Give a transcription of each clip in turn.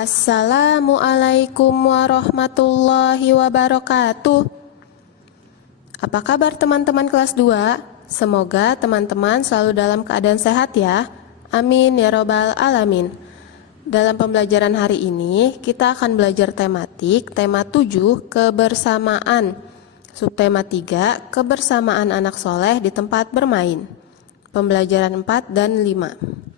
Assalamualaikum warahmatullahi wabarakatuh. Apa kabar teman-teman kelas 2? Semoga teman-teman selalu dalam keadaan sehat ya. Amin ya robbal alamin. Dalam pembelajaran hari ini kita akan belajar tematik tema 7 kebersamaan. Subtema 3 kebersamaan anak soleh di tempat bermain. Pembelajaran 4 dan 5.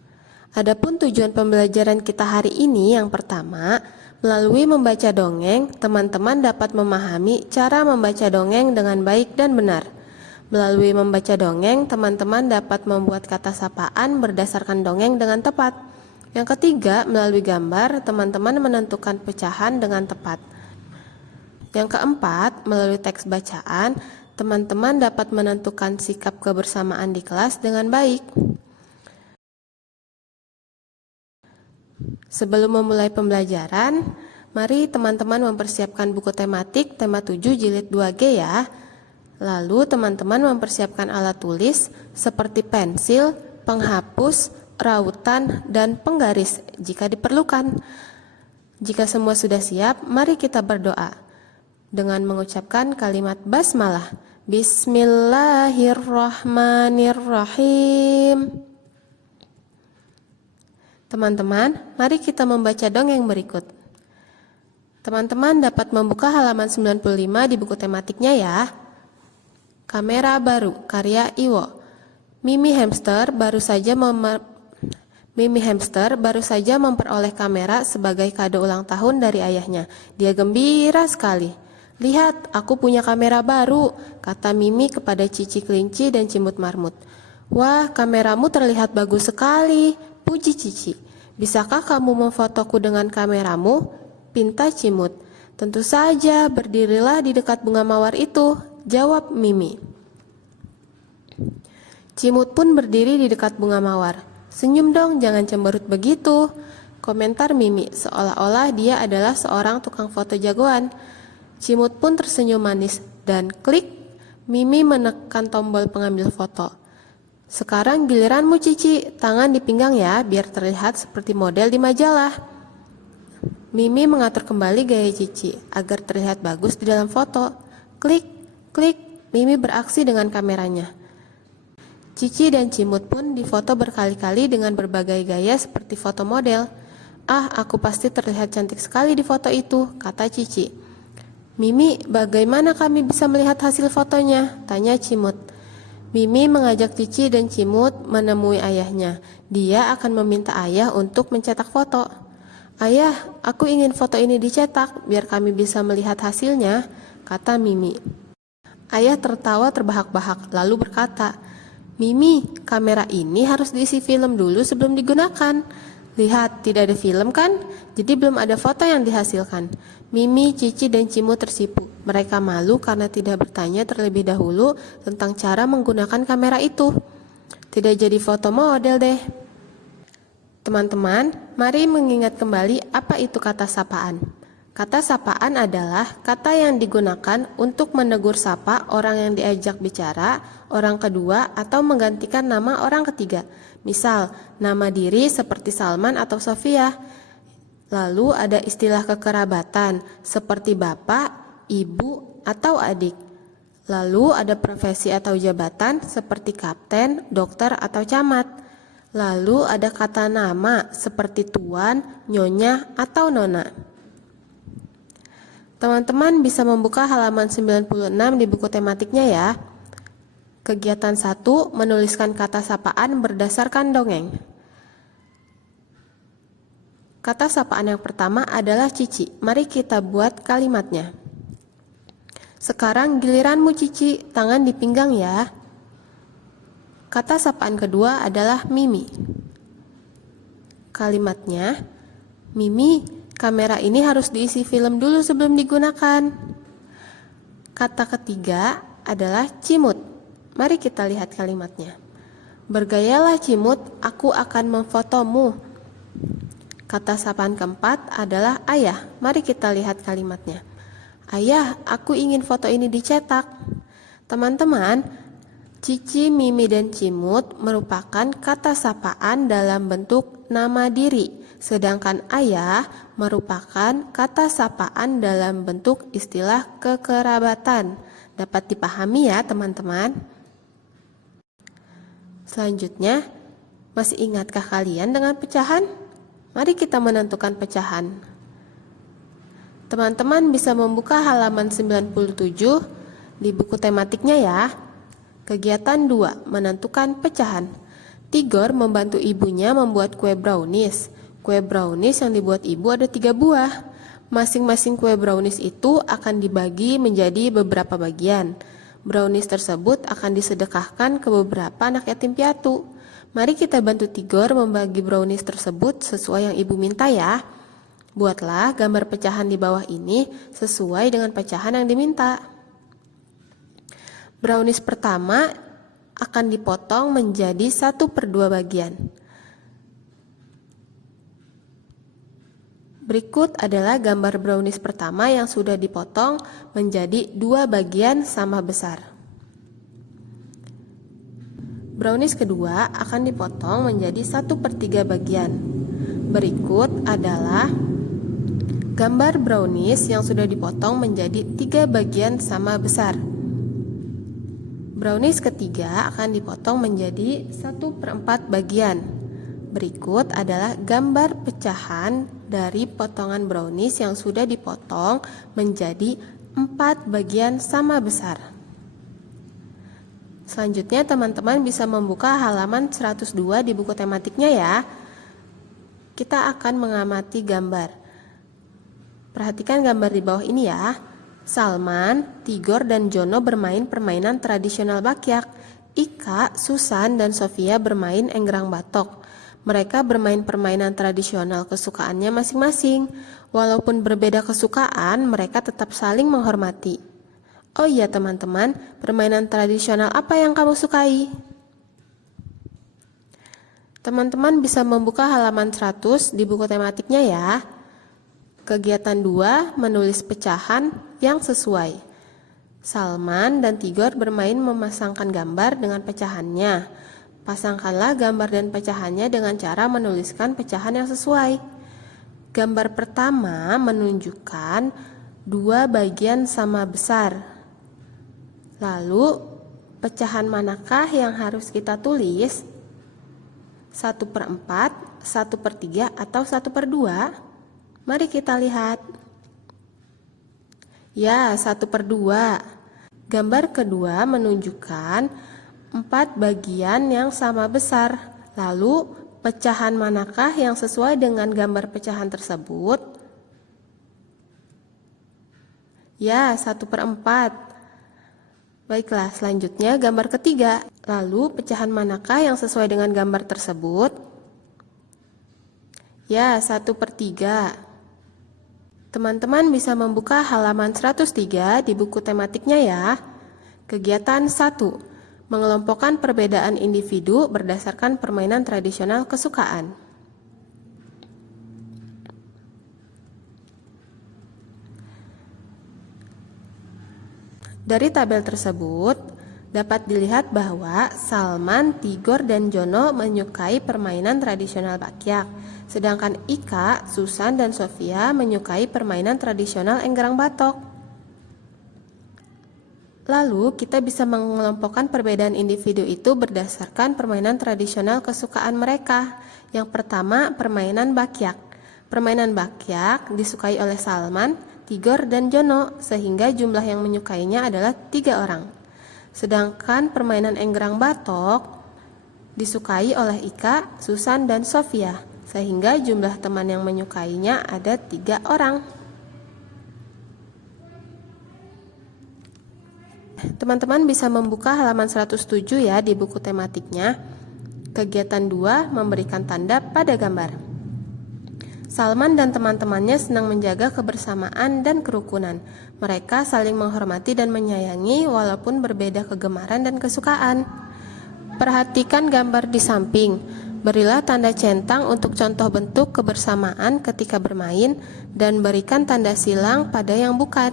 Adapun tujuan pembelajaran kita hari ini yang pertama, melalui membaca dongeng, teman-teman dapat memahami cara membaca dongeng dengan baik dan benar. Melalui membaca dongeng, teman-teman dapat membuat kata sapaan berdasarkan dongeng dengan tepat. Yang ketiga, melalui gambar, teman-teman menentukan pecahan dengan tepat. Yang keempat, melalui teks bacaan, teman-teman dapat menentukan sikap kebersamaan di kelas dengan baik. Sebelum memulai pembelajaran, mari teman-teman mempersiapkan buku tematik tema 7 jilid 2G ya. Lalu teman-teman mempersiapkan alat tulis seperti pensil, penghapus, rautan, dan penggaris jika diperlukan. Jika semua sudah siap, mari kita berdoa dengan mengucapkan kalimat basmalah. Bismillahirrahmanirrahim. Teman-teman, mari kita membaca dongeng berikut. Teman-teman dapat membuka halaman 95 di buku tematiknya ya. Kamera baru, karya Iwo. Mimi hamster baru saja memperoleh kamera sebagai kado ulang tahun dari ayahnya. Dia gembira sekali. Lihat, aku punya kamera baru, kata Mimi kepada Cici kelinci dan Cimut marmut. Wah, kameramu terlihat bagus sekali, puji Cici. Bisakah kamu memfotoku dengan kameramu? Pinta Cimut. Tentu saja, berdirilah di dekat bunga mawar itu, jawab Mimi. Cimut pun berdiri di dekat bunga mawar. Senyum dong, jangan cemberut begitu, komentar Mimi, seolah-olah dia adalah seorang tukang foto jagoan. Cimut pun tersenyum manis, dan klik, Mimi menekan tombol pengambil foto. Sekarang giliranmu Cici, tangan di pinggang ya, biar terlihat seperti model di majalah. Mimi mengatur kembali gaya Cici, agar terlihat bagus di dalam foto. Klik, klik, Mimi beraksi dengan kameranya. Cici dan Cimut pun difoto berkali-kali dengan berbagai gaya seperti foto model. Ah, aku pasti terlihat cantik sekali di foto itu, kata Cici. Mimi, bagaimana kami bisa melihat hasil fotonya? Tanya Cimut. Mimi mengajak Cici dan Cimut menemui ayahnya. Dia akan meminta ayah untuk mencetak foto. Ayah, aku ingin foto ini dicetak biar kami bisa melihat hasilnya, kata Mimi. Ayah tertawa terbahak-bahak lalu berkata, Mimi, kamera ini harus diisi film dulu sebelum digunakan. Lihat, tidak ada film kan? Jadi belum ada foto yang dihasilkan. Mimi, Cici, dan Cimut tersipu. Mereka malu karena tidak bertanya terlebih dahulu tentang cara menggunakan kamera itu. Tidak jadi foto model deh. Teman-teman, mari mengingat kembali apa itu kata sapaan. Kata sapaan adalah kata yang digunakan untuk menegur sapa orang yang diajak bicara, orang kedua, atau menggantikan nama orang ketiga. Misal, nama diri seperti Salman atau Sofia. Lalu ada istilah kekerabatan seperti bapak, ibu, atau adik. Lalu ada profesi atau jabatan seperti kapten, dokter, atau camat. Lalu ada kata nama seperti tuan, nyonya, atau nona. Teman-teman bisa membuka halaman 96 di buku tematiknya ya. Kegiatan 1, menuliskan kata sapaan berdasarkan dongeng. Kata sapaan yang pertama adalah Cici. Mari kita buat kalimatnya. Sekarang giliranmu Cici, tangan di pinggang ya. Kata sapaan kedua adalah Mimi. Kalimatnya, Mimi, kamera ini harus diisi film dulu sebelum digunakan. Kata ketiga adalah Cimut. Mari kita lihat kalimatnya. Bergayalah Cimut, aku akan memfotomu. Kata sapaan keempat adalah Ayah. Mari kita lihat kalimatnya. Ayah, aku ingin foto ini dicetak. Teman-teman, Cici, Mimi, dan Cimut merupakan kata sapaan dalam bentuk nama diri, sedangkan ayah merupakan kata sapaan dalam bentuk istilah kekerabatan. Dapat dipahami ya teman-teman? Selanjutnya, masih ingatkah kalian dengan pecahan? Mari kita menentukan pecahan. Teman-teman bisa membuka halaman 97 di buku tematiknya ya. Kegiatan 2, menentukan pecahan. Tigor membantu ibunya membuat kue brownies. Kue brownies yang dibuat ibu ada 3 buah. Masing-masing kue brownies itu akan dibagi menjadi beberapa bagian. Brownies tersebut akan disedekahkan ke beberapa anak yatim piatu. Mari kita bantu Tigor membagi brownies tersebut sesuai yang ibu minta ya. Buatlah gambar pecahan di bawah ini sesuai dengan pecahan yang diminta. Brownies pertama akan dipotong menjadi 1/2 bagian. Berikut adalah gambar brownies pertama yang sudah dipotong menjadi 2 bagian sama besar. Brownies kedua akan dipotong menjadi 1/3 bagian. Berikut adalah gambar brownies yang sudah dipotong menjadi 3 bagian sama besar. Brownies ketiga akan dipotong menjadi 1/4 bagian. Berikut adalah gambar pecahan dari potongan brownies yang sudah dipotong menjadi 4 bagian sama besar. Selanjutnya teman-teman bisa membuka halaman 102 di buku tematiknya ya. Kita akan mengamati gambar. Perhatikan gambar di bawah ini ya. Salman, Tigor, dan Jono bermain permainan tradisional Bakyak. Ika, Susan, dan Sofia bermain enggrang batok. Mereka bermain permainan tradisional kesukaannya masing-masing. Walaupun berbeda kesukaan, mereka tetap saling menghormati. Oh iya teman-teman, permainan tradisional apa yang kamu sukai? Teman-teman bisa membuka halaman 100 di buku tematiknya ya. Kegiatan 2, menulis pecahan yang sesuai. Salman dan Tigor bermain memasangkan gambar dengan pecahannya. Pasangkanlah gambar dan pecahannya dengan cara menuliskan pecahan yang sesuai. Gambar pertama menunjukkan 2 bagian sama besar. Lalu, pecahan manakah yang harus kita tulis? 1/4, 1/3, atau 1/2? Mari kita lihat. Ya, 1/2. Gambar kedua menunjukkan 4 bagian yang sama besar. Lalu, pecahan manakah yang sesuai dengan gambar pecahan tersebut? Ya, 1/4. Baiklah, selanjutnya gambar ketiga. Lalu, pecahan manakah yang sesuai dengan gambar tersebut? Ya, 1/3. Teman-teman bisa membuka halaman 103 di buku tematiknya ya. Kegiatan 1, mengelompokkan perbedaan individu berdasarkan permainan tradisional kesukaan. Dari tabel tersebut, dapat dilihat bahwa Salman, Tigor, dan Jono menyukai permainan tradisional Bakyak, sedangkan Ika, Susan, dan Sofia menyukai permainan tradisional enggrang batok. Lalu, kita bisa mengelompokkan perbedaan individu itu berdasarkan permainan tradisional kesukaan mereka. Yang pertama, permainan Bakyak. Permainan Bakyak disukai oleh Salman, Tigor, dan Jono, sehingga jumlah yang menyukainya adalah 3 orang. Sedangkan permainan enggrang batok disukai oleh Ika, Susan, dan Sofia, sehingga jumlah teman yang menyukainya ada 3 orang. Teman-teman bisa membuka halaman 107 ya di buku tematiknya. Kegiatan 2, memberikan tanda pada gambar. Salman dan teman-temannya senang menjaga kebersamaan dan kerukunan. Mereka saling menghormati dan menyayangi walaupun berbeda kegemaran dan kesukaan. Perhatikan gambar di samping. Berilah tanda centang untuk contoh bentuk kebersamaan ketika bermain dan berikan tanda silang pada yang bukan.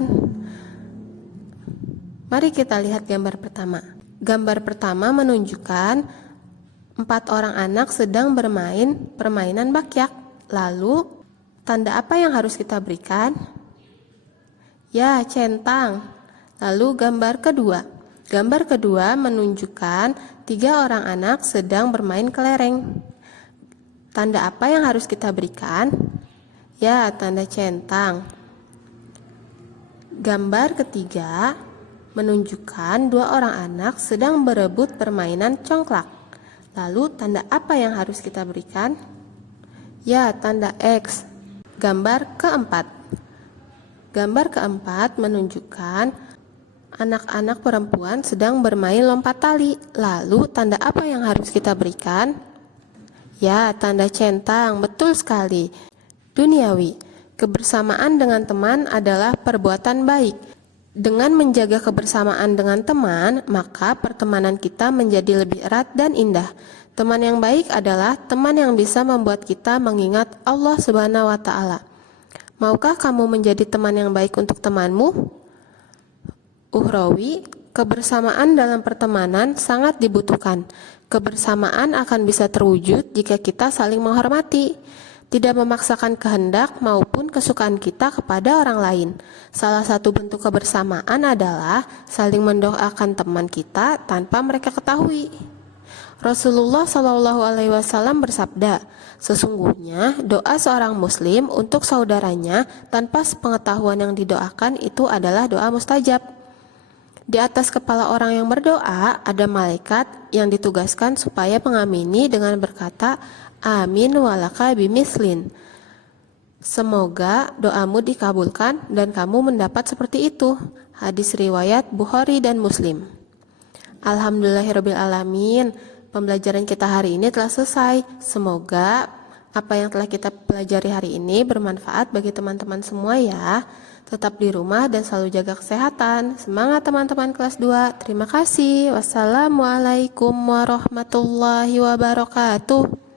Mari kita lihat gambar pertama. Gambar pertama menunjukkan 4 orang anak sedang bermain permainan bakyak. Lalu, tanda apa yang harus kita berikan? Ya, centang. Lalu gambar kedua. Gambar kedua menunjukkan 3 orang anak sedang bermain kelereng. Tanda apa yang harus kita berikan? Ya, tanda centang. Gambar ketiga menunjukkan 2 orang anak sedang berebut permainan congklak. Lalu tanda apa yang harus kita berikan? Ya, tanda X. Gambar keempat. Gambar keempat menunjukkan anak-anak perempuan sedang bermain lompat tali. Lalu tanda apa yang harus kita berikan? Ya, tanda centang. Betul sekali. Duniawi. Kebersamaan dengan teman adalah perbuatan baik. Dengan menjaga kebersamaan dengan teman, maka pertemanan kita menjadi lebih erat dan indah. Teman yang baik adalah teman yang bisa membuat kita mengingat Allah Subhanahu wa Ta'ala. Maukah kamu menjadi teman yang baik untuk temanmu? Uhrawi, kebersamaan dalam pertemanan sangat dibutuhkan. Kebersamaan akan bisa terwujud jika kita saling menghormati, tidak memaksakan kehendak maupun kesukaan kita kepada orang lain. Salah satu bentuk kebersamaan adalah saling mendoakan teman kita tanpa mereka ketahui. Rasulullah Shallallahu Alaihi Wasallam bersabda, sesungguhnya doa seorang muslim untuk saudaranya tanpa sepengetahuan yang didoakan itu adalah doa mustajab. Di atas kepala orang yang berdoa ada malaikat yang ditugaskan supaya mengamini dengan berkata, amin walaka bimislin. Semoga doamu dikabulkan dan kamu mendapat seperti itu. Hadis riwayat Bukhari dan Muslim. Alhamdulillahirrabbilalamin. Pembelajaran kita hari ini telah selesai. Semoga apa yang telah kita pelajari hari ini bermanfaat bagi teman-teman semua ya. Tetap di rumah dan selalu jaga kesehatan. Semangat teman-teman kelas 2. Terima kasih. Wassalamualaikum warahmatullahi wabarakatuh.